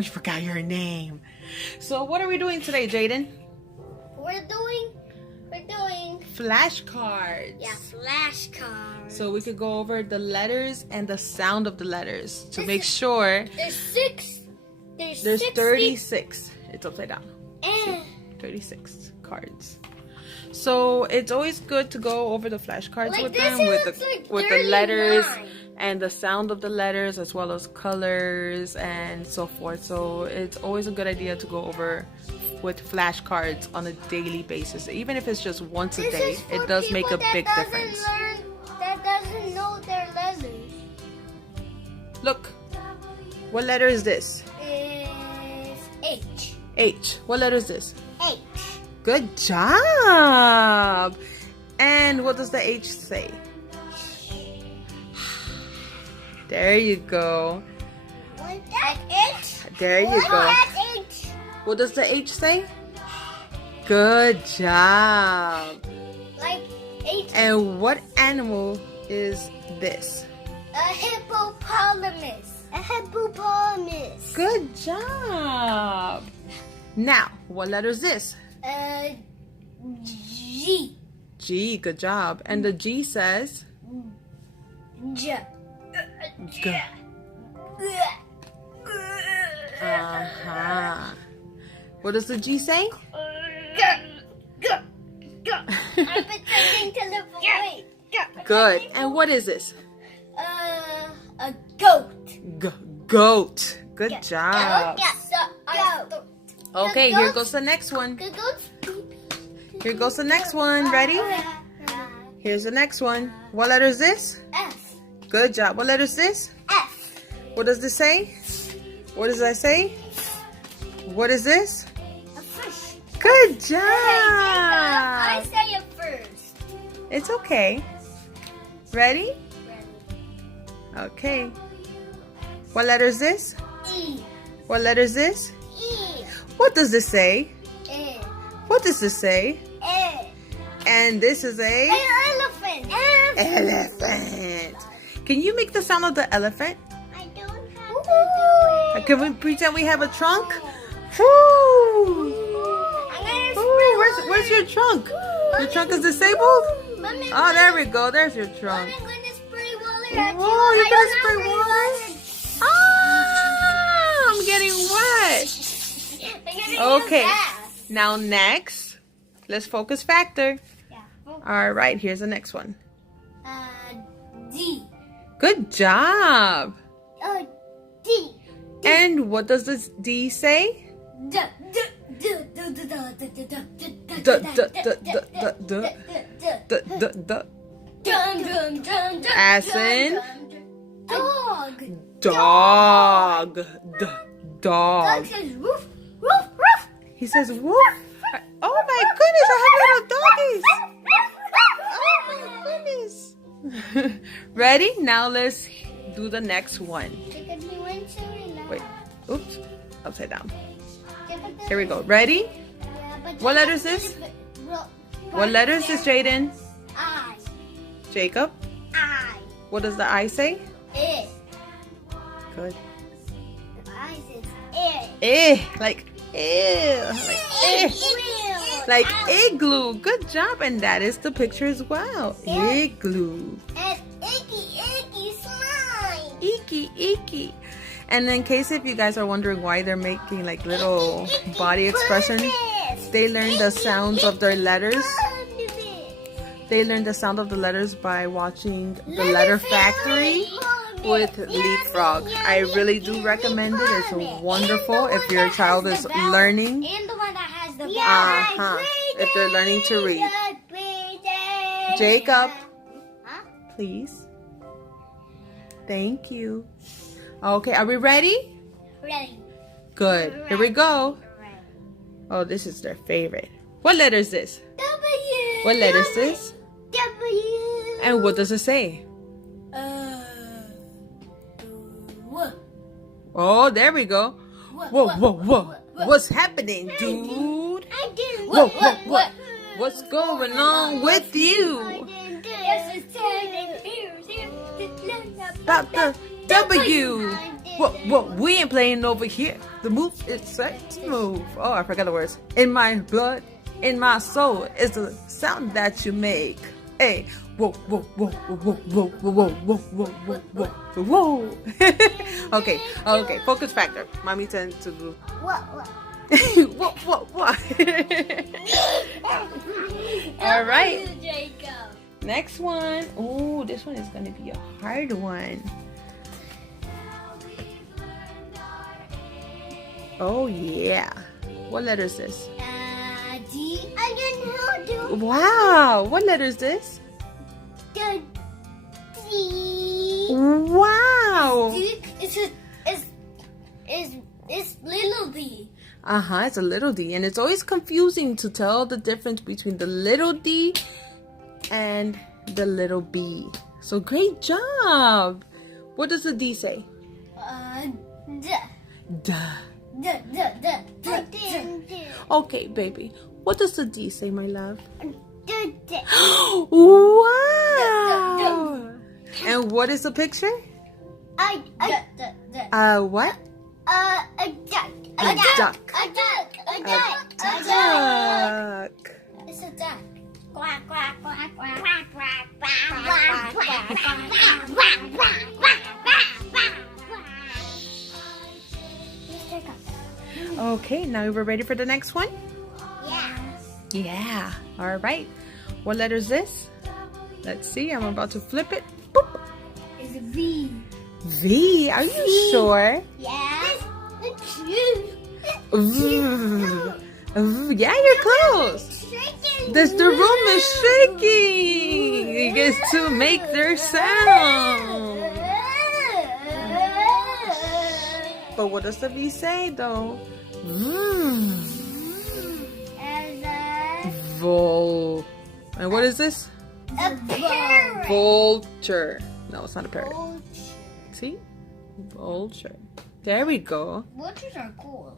We forgot your name. So what are we doing today, Jaden? We're doing Flashcards. yeah, flashcards. So we could go over the letters and the sound of the letters to make sure. There's six. There's 60 36. It's upside down. and 36 cards. So it's always good to go over the flashcards Like with this, them, it with looks the like with the letters 39. and the sound of the letters, as well as colors and so forth. So it's always a good idea to go over with flashcards on a daily basis, even if it's just once a This day. is for It does make a people big that difference. That doesn't know their letters. Look, what letter is this? Is H. H. What letter is this? H. Good job. And what does the H say? There you go. What that H? There you What go. that H? What does the H say? Good job. Like H. And what animal is this? A hippopotamus. A hippopotamus. Good job. Now, what letter is this? G. G. Good job. And the G says? G. G. Uh-huh. What does the G say? I'm pretending to live away. Good. And what is this? A goat. Goat. Good job. Goat. Okay, here goes the next one. The goat's Here goes the next one. Ready? Here's the next one. What letter is this? F. Good job. What letter is this? F. What does this say? What does that say? What is this? A fish. Good I job. say it first. It's okay. Ready? Okay. What letter is this? E. What letter is this? E. What does this say? E. What does this say? E. And this is a Elephant. elephant. Can you make the sound of the elephant? I don't have to do it. Can we pretend we have a trunk? Woo! I'm gonna Ooh, where's your trunk? Your trunk is disabled? Mommy, Oh, there we go. There's your trunk. I'm gonna spray water at you. Whoa, you're I gonna don't spray have water? any Ah, I'm getting wet. I'm gonna Okay. use that. Now next, let's focus factor. Yeah. All right, here's the next one. D. Good job. D. And what does this D say? D. As in Dog. dog. Dog. Dog says woof, woof, woof. He says woof. Oh my goodness, I have little doggies. Oh my goodness. Ready? Now let's do the next one. Wait. Oops. Upside down. Here we go. Ready? What letter is this? What letter is this, Jaden? I. Jacob? I. What does the I say? It. Good. I says it. Eh. Like ew. Like eh. Like igloo. Good job. And that is the picture as well. Igloo. And icky slime. Icky, icky. And in case if you guys are wondering why they're making like little body expressions, they learn the sounds of their letters. They learn the sound of the letters by watching The Letter Factory with Leapfrog. I really do recommend it. It's wonderful if your child is learning. And the one that has the If they're learning to read. Jacob, Huh? please. Thank you. Okay, are we ready? Ready. Good. Here we go. Oh, this is their favorite. What letter is this? W. What letter is this? W. And what does it say? W. Oh, there we go. Whoa, whoa, whoa. What's happening, dude? I didn't. Whoa, whoa, whoa. What's going on with you? Dr. W. Whoa, whoa, we ain't playing over here. The move is sex move. Oh, I forgot the words. In my blood, in my soul is the sound that you make. Hey, whoa, whoa, whoa, whoa, whoa, whoa, whoa, whoa, whoa, whoa, whoa. Okay, focus factor. Mommy tends to do. What? What? All right. Jacob. Next one. Oh, this one is going to be a hard one. Oh, yeah. What letter is this? D. I don't know. Wow. What letter is this? The D. Wow. D. It's little D. Uh-huh. It's a little d. And it's always confusing to tell the difference between the little d and the little b. So great job. What does the D say? D. Duh. D. Okay, baby. What does the D say, my love? D. Wow. And what is the picture? What? A duck. A duck. A duck. A duck. A duck. It's a duck. Quack, quack, quack, quack, quack, quack, quack, quack, quack, quack, quack. Okay, now we're ready for the next one? Yeah. Yeah. All right. What letter is this? Let's see. I'm about to flip it. Boop. It's a V. V. Are you sure? Yeah. It's you. Yeah, you're close. The room is shaking. You guys to make their sound. But what does the V say though? Vol. And what is this? A parrot. Vulture. No, it's not a parrot. See? Vulture. There we go. Vultures are cool.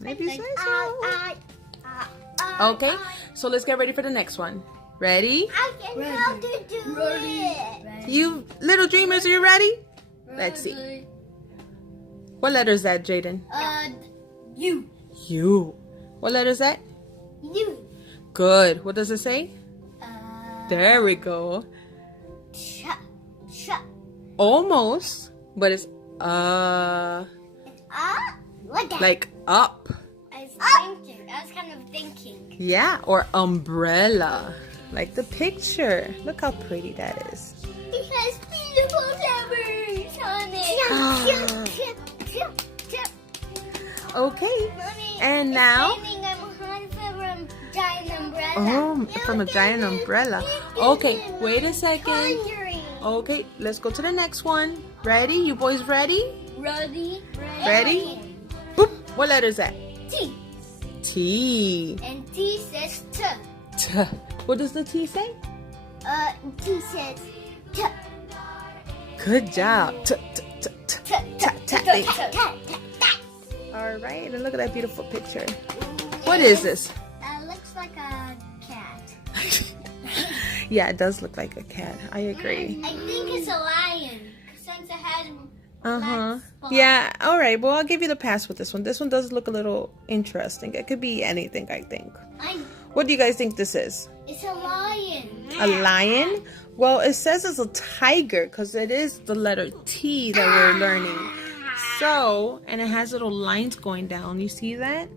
Maybe you say so. Okay, so let's get ready for the next one. Ready? I can help you do it. You little dreamers, are you ready? Let's see. What letter is that, Jaden? You. U. What letter is that? You. Good. What does it say? There we go. Ch. Almost, but it's What the? like up. I was thinking. I was kind of thinking. Yeah, or umbrella. Like the picture. Look how pretty that is. It has beautiful flowers on it. Okay. Mommy, And it's now? raining. I'm hiding from a giant umbrella. Oh, from a giant umbrella. Okay, wait a second. Conjuring. Okay, let's go to the next one. Ready? You boys ready? Ready? Ready? Boop. What letter is that? T. T. And T says T. T. What does the T say? T says T. Good job. T. T. T. T. T. T. All right, and look at that beautiful picture. What is this? Looks like a cat. Yeah, it does look like a cat. I agree. I think it's a lion since it has Uh-huh. black spots. Yeah, all right. Well, I'll give you the pass with this one. This one does look a little interesting. It could be anything, I think. What do you guys think this is? It's a lion. A lion? Well, it says it's a tiger because it is the letter T that we're learning. So, and it has little lines going down. You see that?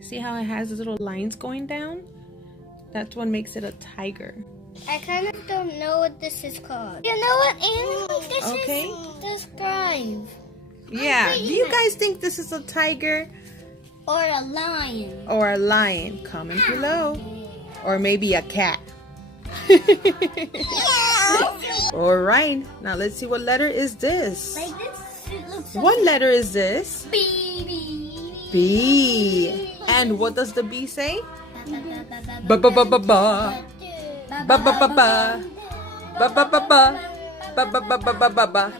See how it has little lines going down? That's what makes it a tiger. I kind of don't know what this is called. You know what animal this Okay. is? Describe. Yeah. Do you guys think this is a tiger Or a lion. or a lion? Comment below. Or maybe a cat. All right. Now let's see what letter is this. Like this, it looks like What letter is this? baby. B. And what does the B say? Ba Ba ba ba ba ba. Ba ba ba ba. Ba ba ba ba. Ba ba ba ba ba ba ba.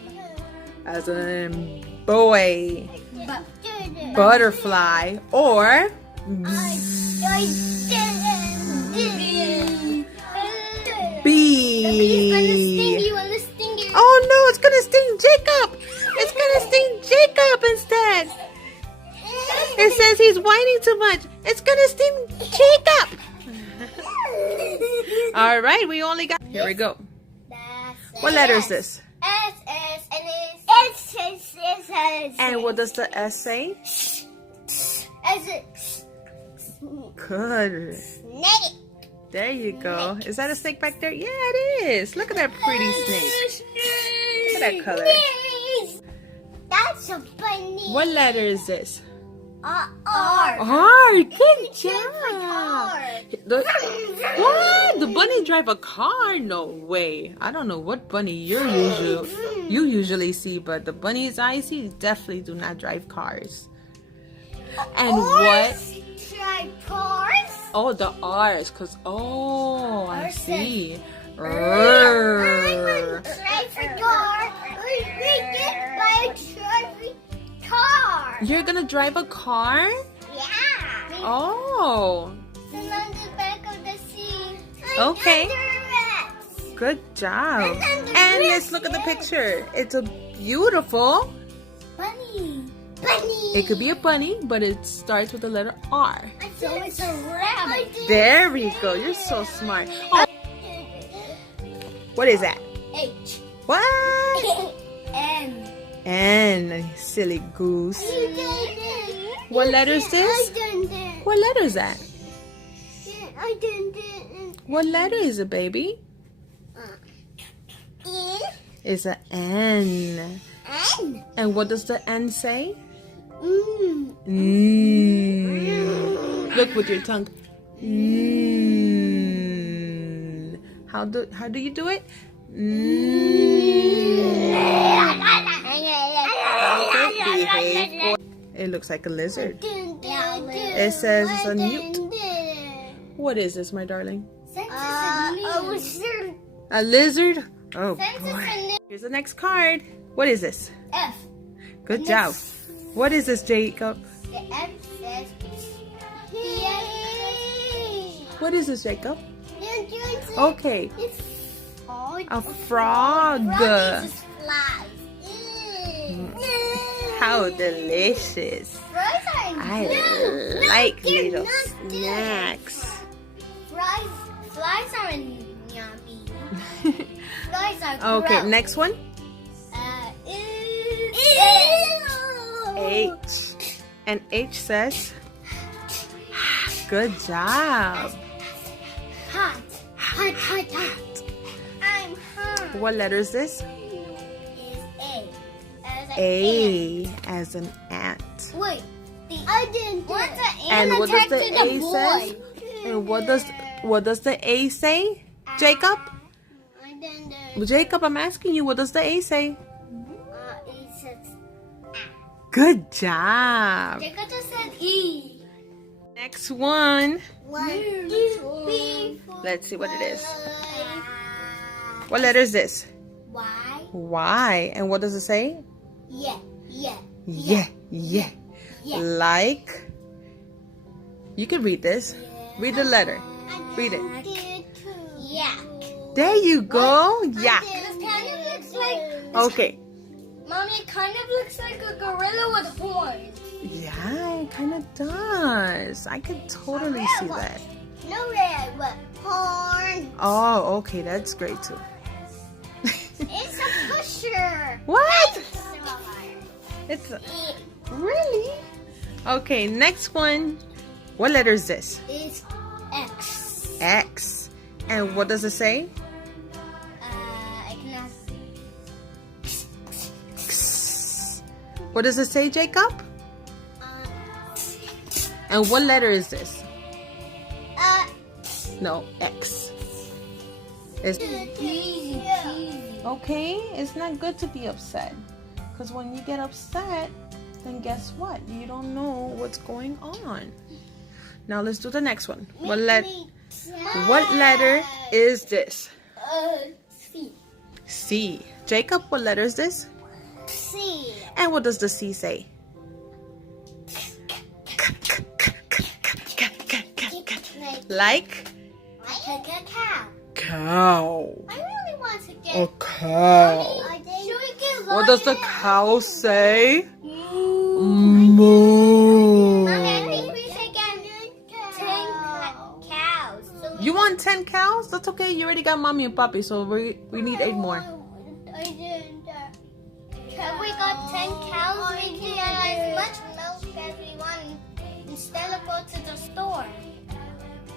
As in boy, butterfly, or Bee. bee. You want to sting you? Oh no, it's gonna sting Jacob. whining too much. It's gonna sting Jacob. All right, we only got. Here we go. What letter is this? S, And what does the S say? Good. Snake. There you go. Is that a snake back there? Yeah, it is. Look at that pretty snake. Look at that color. That's a bunny. What letter is this? R. R. Good job. car. What? The bunny drive a car? No way. I don't know what bunny you usually see, but the bunnies I see definitely do not drive cars. And what? Drive cars. Oh, the R's, cause I see. I'm a drive a car. We get by a driving car. You're gonna drive a car? Yeah. Oh, And on the back of the seat. Okay. Under good job. And And let's look at the picture. It's a beautiful. bunny. Bunny. It could be a bunny, but it starts with the letter R. So it's a rabbit. There we go. You're so smart. Oh, what is that? H. What? N. N. Silly goose. What letter is I this? done that. What letter is that? I done that. What letter is it, baby? E. It's a N. N. And what does the N say? Mm. Look with your tongue. Mm. How do you do it? It looks like a lizard. It says it's a newt. What is this, my darling? A lizard? Oh boy. Here's the next card. What is this? F. Good job. What is this, Jacob? The F says What is this, Jacob? Okay. A frog. How delicious. I like little snacks. Flies are yummy. Flies are Okay, gross. next one. Ew. H. And H says, good job. Hot. Hot, hot, hot. I'm hot. What letter is this? Is A. As an A as an ant. ant. Wait. I didn't. What's an ant And what does the attracted A boy? say? And what does the A say, Jacob? I didn't. Jacob, I'm asking you, what does the A say? It says Good job. Jacob just said E. Next one. 1, 2, 3, 4. Let's see what it is. What letter is this? Y. Y. And what does it say? Yeah. Yeah. Yeah. Yeah. Like. You can read this. Read the letter. Read it. Yeah. There you go. Yeah. It kind of looks like. Okay. Mommy, it kind of looks like a gorilla with horns. Yeah, it kind of does. I could totally see that. No red, but horn. Oh, okay. That's great too. It's a pusher. What? It's really? Okay, next one. What letter is this? It's X. X. And what does it say? I cannot. What does it say, Jacob? And what letter is this? No, X. It's Easy. okay. It's not good to be upset. Because when you get upset, then guess what? You don't know what's going on. Now let's do the next one. What letter is this? C. C. Jacob, what letter is this? C. And what does the C say? Like Cow. cow. I really want to get. A cow. Should we get What does the cow say? Mommy, I think Moo. we want 10 cows? That's okay. You already got mommy and papi, so we need 8 more. I didn't. If we got 10 cows, we can get as much milk as we want instead of go to the store.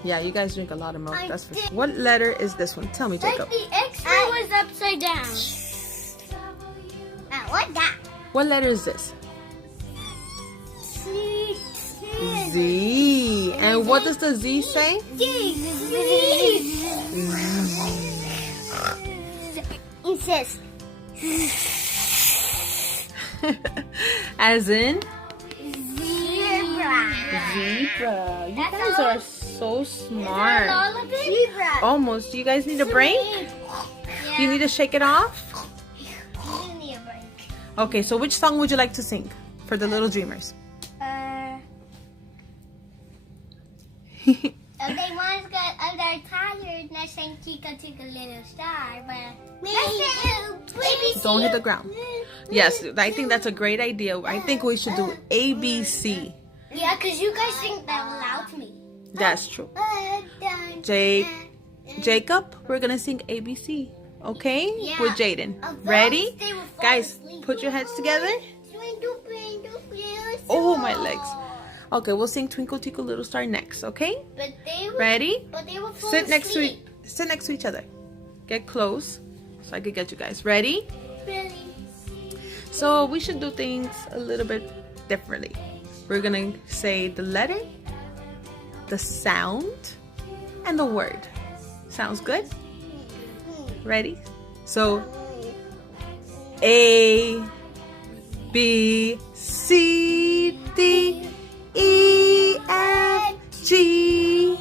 Yeah, you guys drink a lot of milk. That's for sure. What letter is this one? Tell me, Jacob. Like the X-ray was upside down. What that? What letter is this? Z. Z. And what does the Z say? It says As in? zebra. Zebra. You That's guys all. are so smart. Zebra. Almost. Do you guys need a break? Yeah. Do you need to shake it off? You need a break. Okay, so which song would you like to sing for the little dreamers? If they want to get, if they're tired, let's sing Tika Tika Little Star, but ABC. Don't hit the ground. Yes, I think that's a great idea. I think we should do ABC. Yeah, because you guys sing that loud to me. That's true. Jacob, we're gonna sing ABC, okay? Yeah. With Jaden. Of those, Ready? they will fall Guys, asleep. put your heads together. Oh, my legs. Okay, we'll sing Twinkle Twinkle Little Star next, okay? But they will, Ready? But they will fall Sit next to asleep. sit next to each other. Get close so I could get you guys. Ready? Really? So we should do things a little bit differently. We're gonna say the letter, the sound, and the word. Sounds good? Ready? So A, B, C, D, E, F, G,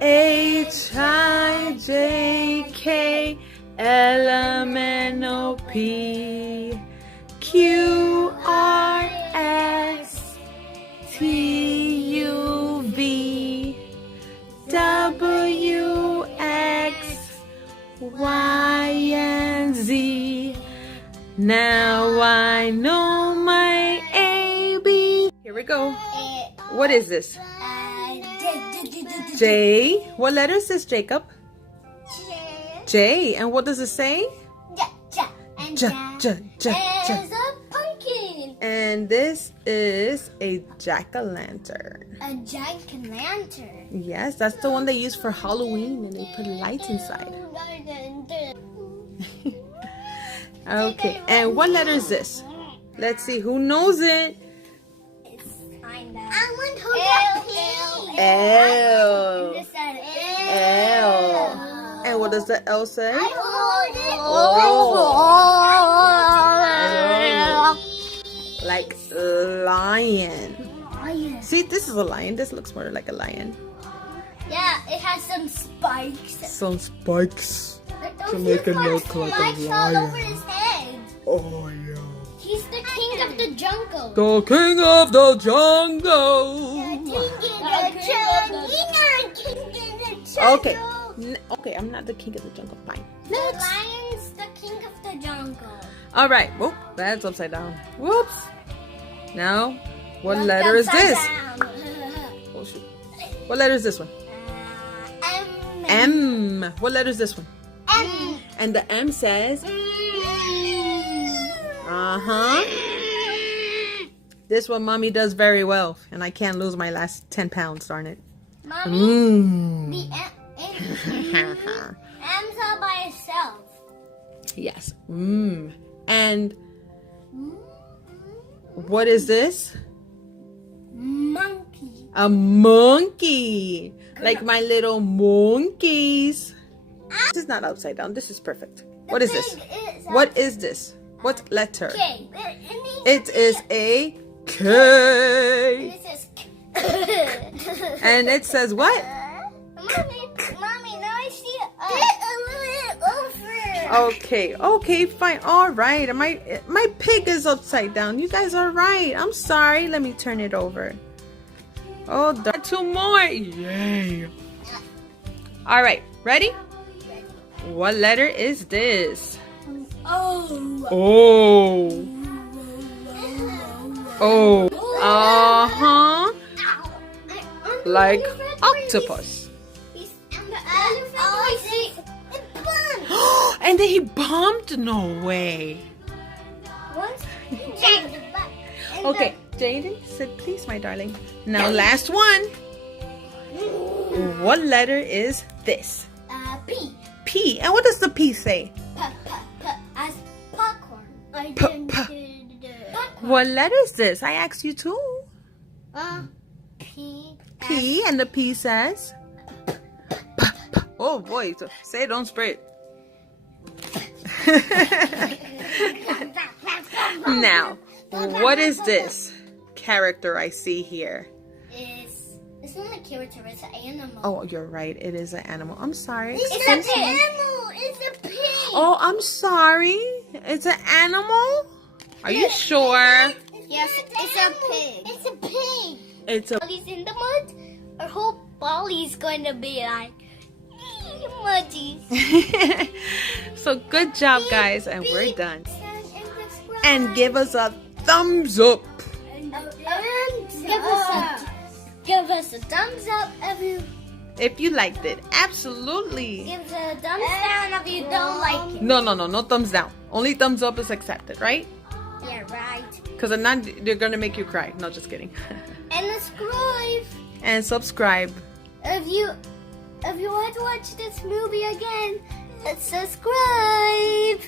H, I, J, K, L, M, N, O, P, Q, R, S, T, U, V, W, X, Y, and Z. Now I know my AB. Here we go. What is this? J. What letter is this, Jacob? J. And what does it say? And J, J, J, J. is a pumpkin. And this is a jack-o'-lantern. A jack-o'-lantern. Yes, that's the one they use for Halloween and they put lights inside. Okay, and what letter is this? Let's see who knows it. I want to hold L. And this said L. And what does the L say? I hold it. Like lion. Lion. See, this is a lion. This looks more like a lion. Yeah, it has some spikes. Some spikes. To make it look like a Spikes all lion. over his head. Oh, yeah. He's the king of the jungle. The king of the jungle. Okay. Okay, I'm not the king of the jungle. Fine. The lion's the king of the jungle. All right. Whoop, that's upside down. Whoops. Now, what letter is this? Oh, shoot. What letter is this one? M. M. What letter is this one? M. And the M says, uh-huh. This one mommy does very well, and I can't lose my last 10 pounds, darn it. Mommy, Mmm. the M's all by itself. Yes. Mmm. And what is this? Monkey. A monkey. Like my little monkeys. This is not upside down. This is perfect. What is this? What is this? What letter? K. It is a K. And it says And it says what? Mommy, now I see it over. Okay, okay, fine. All right. My pig is upside down. You guys are right. I'm sorry. Let me turn it over. Oh, 2 more. Yay. All right. Ready? What letter is this? Oh. Oh. Oh. Uh-huh. Like octopus. And then he bumped? No way. Once. Okay, Jaden, sit please, my darling. Now, last one. What letter is this? P. P. And what does the P say? As popcorn. I P- didn't p- do the popcorn. What letter is this? I asked you too. P. P, and the P says? Oh boy, so say it, don't spray it. Now, what is this character I see here? It's not a character, it's an animal. Oh, you're right. It is an animal. I'm sorry. It's Excuse an me. animal. It's a pig. Oh, I'm sorry. It's an animal? Are you sure? Yes, it's a pig. It's a pig. It's a... Bally's in the mud. Our whole body's going to be like muddy. So good job, guys. And we're done. And give us a thumbs up. Give us a thumbs up If you liked it. Absolutely. give us a thumbs down if you don't like it. No thumbs down. Only thumbs up is accepted, right? Yeah, right. Because they're gonna make you cry. No, just kidding. And subscribe And subscribe. if you want to watch this movie again. Subscribe.